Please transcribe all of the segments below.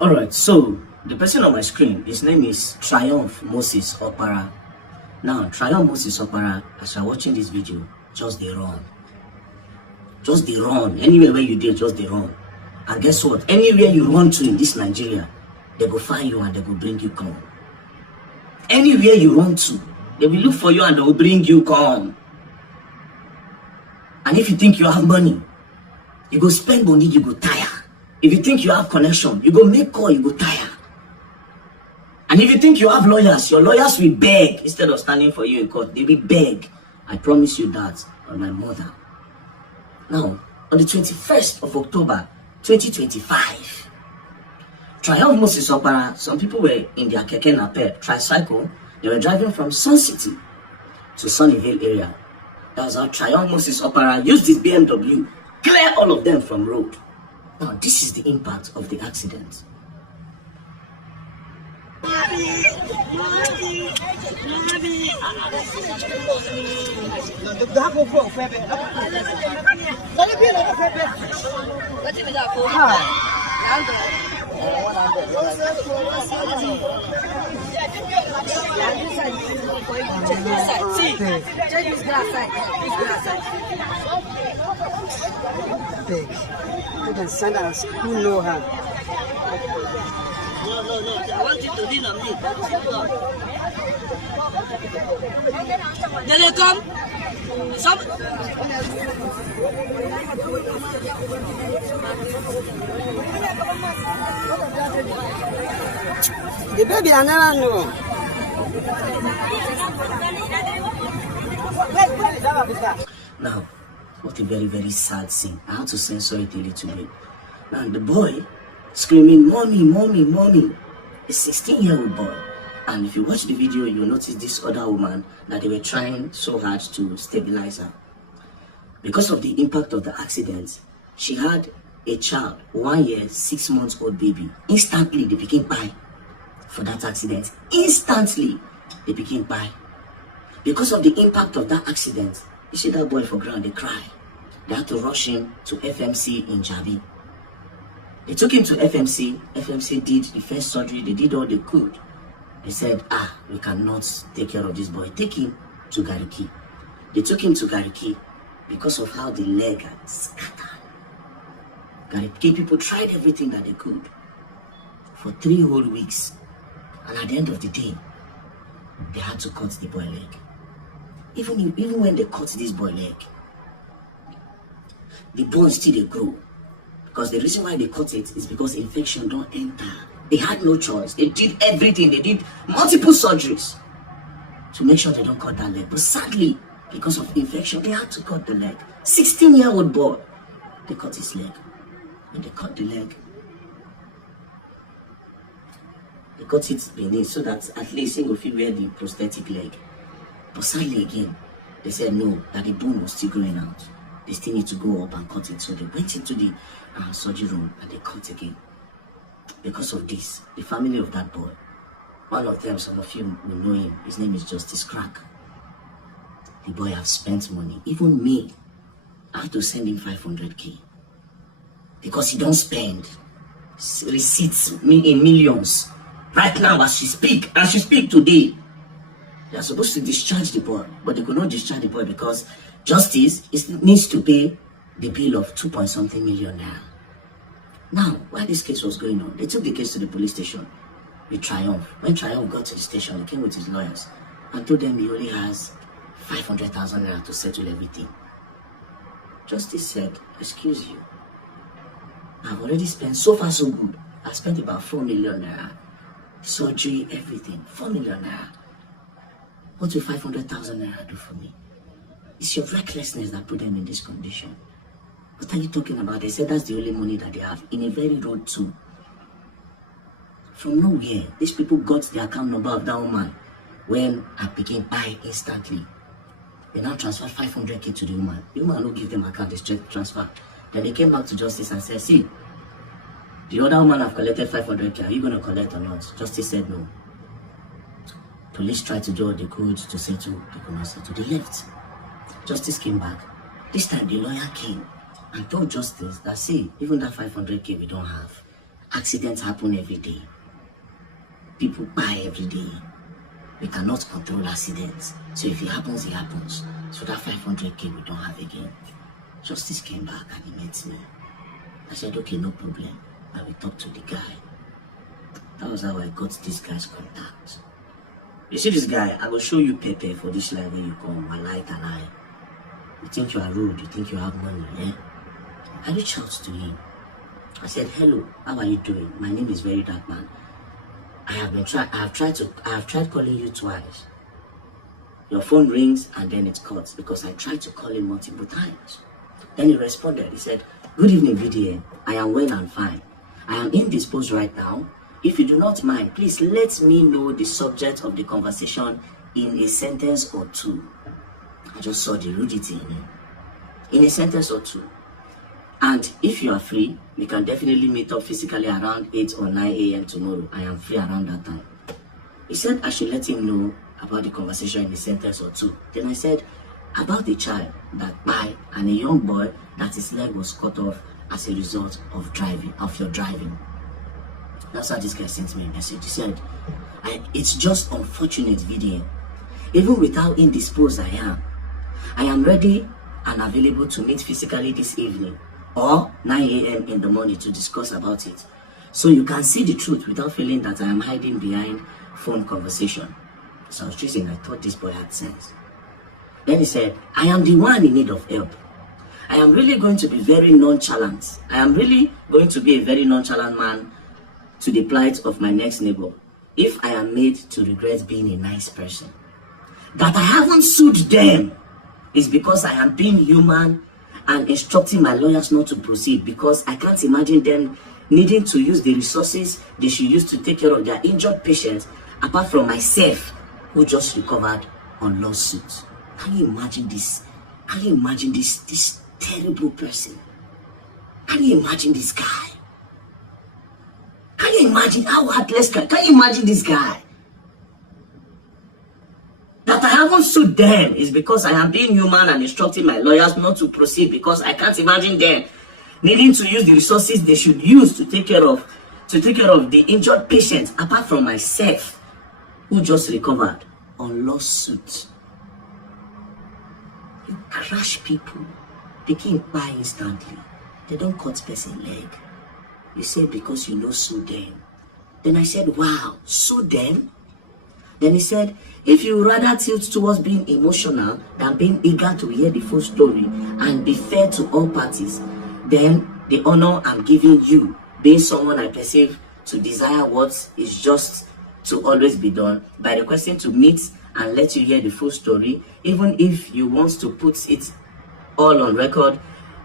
Alright, so the person on my screen, his name is Triumph Moses Opara. Now, Triumph Moses Opara, as you're watching this video, just they run. Just they run. Anywhere where you did, just they run. And guess what? Anywhere you run to in this Nigeria, they will find you and they will bring you come. Anywhere you run to, they will look for you and they will bring you come. And if you think you have money, you go spend money, you go tire. If you think you have connection, you go make call, you go tire. And if you think you have lawyers, your lawyers will beg instead of standing for you in court. They will beg. I promise you that on my mother. Now, on the 21st of October, 2025, Triumph Moses Opara, some people were in their keke napep, tricycle. They were driving from Sun City to Sunnyvale area. That was how Triumph Moses Opara used his BMW, clear all of them from road. Now, this is the impact of the accident. You can send us who know her. No. I want you to lean on me. Then they come. Some. The baby I never know. Now, what a very, very sad scene. I had to censor it a little bit. Now, the boy screaming, "Mommy, mommy, mommy." A 16-year-old boy. And if you watch the video, you'll notice this other woman that they were trying so hard to stabilize her. Because of the impact of the accident, she had a child, 1 year, 6 months old baby. Instantly, they became by for that accident. Instantly, they became by. Because of the impact of that accident, you see that boy for ground, they cry. They had to rush him to FMC in Jabi. They took him to FMC. FMC did the first surgery. They did all they could. They said, we cannot take care of this boy. Take him to Gariki. They took him to Gariki because of how the leg had scattered. Gariki people tried everything that they could for 3 whole weeks. And at the end of the day, they had to cut the boy leg. Even when they cut this boy leg, the bone still they grow. Because the reason why they cut it is because infection don't enter. They had no choice. They did everything. They did multiple surgeries to make sure they don't cut that leg. But sadly, because of infection, they had to cut the leg. 16-year-old boy, they cut his leg. When they cut the leg, they cut it beneath so that at least he will feel wear the prosthetic leg. But sadly again, they said no, that the bone was still growing out. They still need to go up and cut it. So they went into the surgery room and they cut again. Because of this, the family of that boy, one of them, some of you will know him, his name is Justice Crack. The boy has spent money. Even me, I have to send him 500k. Because he don't spend receipts in millions. Right now, as you speak today, they are supposed to discharge the boy, but they could not discharge the boy because Justice needs to pay the bill of 2.something million now. Now, while this case was going on, they took the case to the police station with Triumph. When Triumph got to the station, he came with his lawyers and told them he only has 500,000 naira to settle everything. Justice said, "Excuse you, I've already spent so far so good. I spent about 4 million naira. Surgery, everything, 4 million naira. What will 500,000 naira do for me? It's your recklessness that put them in this condition. What are you talking about?" They said that's the only money that they have in a very road too. From nowhere, these people got the account number of that woman when I became by instantly. They now transferred 500k to the woman. The woman will give them account, they straight transfer. Then they came back to Justice and said, "See, the other woman have collected 500k. Are you going to collect or not?" Justice said no. Police tried to do all they could to settle. They could not settle. They left. Justice came back. This time the lawyer came and told Justice that, "See, even that 500k we don't have. Accidents happen every day. People buy every day. We cannot control accidents. So if it happens, it happens. So that 500k we don't have again. Justice came back and he met me. I said, okay, no problem. I will talk to the guy. That was how I got this guy's contact. You see this guy, I will show you Pepe for this life when you come. I like and I. You think you are rude, you think you have money, eh? I reached out to him. I said, hello, how are you doing? My name is Very Dark Man. I have tried calling you twice. Your phone rings and then it cuts because I tried to call him multiple times. Then he responded. He said, good evening, VDM. I am well and fine. I am indisposed right now. If you do not mind, please let me know the subject of the conversation in a sentence or two. I just saw the rudity in him. In a sentence or two. And if you are free, we can definitely meet up physically around 8 or 9 a.m. tomorrow. I am free around that time. He said I should let him know about the conversation in a sentence or two. Then I said, about a child that died and a young boy that his leg was cut off as a result of your driving. That's how this guy sent me a message. He said, it's just unfortunate, VDM. Even with how indisposed I am ready and available to meet physically this evening or 9 a.m. in the morning to discuss about it. So you can see the truth without feeling that I am hiding behind phone conversation. So I was choosing, I thought this boy had sense. Then he said, I am the one in need of help. I am really going to be very nonchalant. I am really going to be a very nonchalant man to the plight of my next neighbor if I am made to regret being a nice person. That I haven't sued them is because I am being human and instructing my lawyers not to proceed, because I can't imagine them needing to use the resources they should use to take care of their injured patients apart from myself, who just recovered on lawsuit. Can you imagine this? Can you imagine this terrible person? Can you imagine this guy? Can you imagine how heartless can you imagine this guy? That I haven't sued them is because I am being human and instructing my lawyers not to proceed, because I can't imagine them needing to use the resources they should use to take care of the injured patients apart from myself, who just recovered on lawsuit. You crash people, they can buy instantly. They don't cut person leg. You say because you know sue them. Then I said, wow, sue them? Then he said, if you rather tilt towards being emotional than being eager to hear the full story and be fair to all parties, then the honor I'm giving you, being someone I perceive to desire what is just to always be done, by requesting to meet and let you hear the full story, even if you want to put it all on record,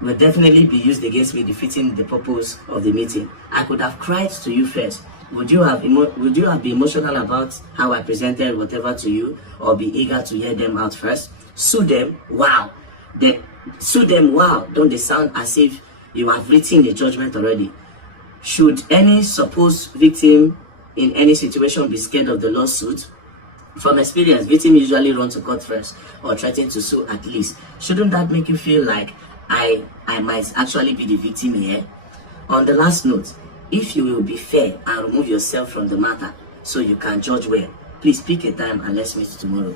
will definitely be used against me, defeating the purpose of the meeting. I could have cried to you first. Would you have been emotional about how I presented whatever to you, or be eager to hear them out first? Sue them, wow. Sue them, wow. Don't they sound as if you have written the judgment already? Should any supposed victim in any situation be scared of the lawsuit? From experience, victims usually run to court first or threaten to sue at least. Shouldn't that make you feel like I might actually be the victim here? On the last note, if you will be fair and remove yourself from the matter so you can judge well, please pick a time and let's meet tomorrow.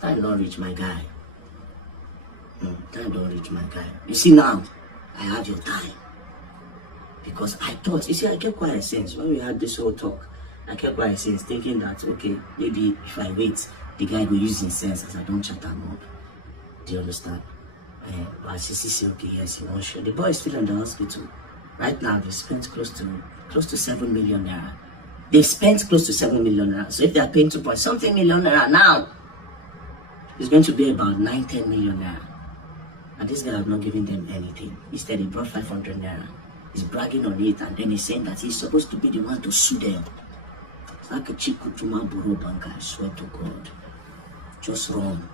Time don't reach, my guy. Time don't reach, my guy. You see now, I have your time. Because I thought, you see, I kept quiet since when we had this whole talk. I kept quiet since, thinking that, okay, maybe if I wait, the guy will use his sense as I don't chat him up. Do you understand? But she said, okay, yes, he won't show. The boy is still in the hospital. Right now, they spent close to 7 million naira. They spent close to 7 million naira. So if they are paying 2 point something million naira now, it's going to be about 9-10 million naira. And this guy has not given them anything. Instead, he brought 500 naira. He's bragging on it, and then he's saying that he's supposed to be the one to sue them. It's like a cheap Kutuma Buro banker, I swear to God. Just run.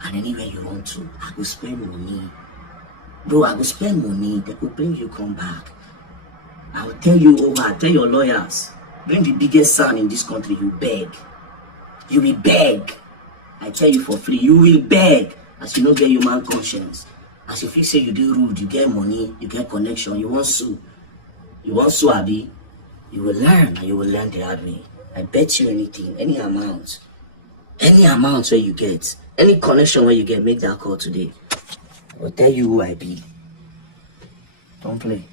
And anywhere you want to, I will spend money. Bro, I will spend money that will bring you come back. I will tell you over, I'll tell your lawyers, bring the biggest son in this country, you beg. You will beg. I tell you for free, you will beg as you don't get human conscience. As if you say you do rude, you get money, you get connection, you want sue, Abi, you will learn, and you will learn the hard way. I bet you anything, any amount where you get, any connection where you get, make that call today. I will tell you who I be. Don't play.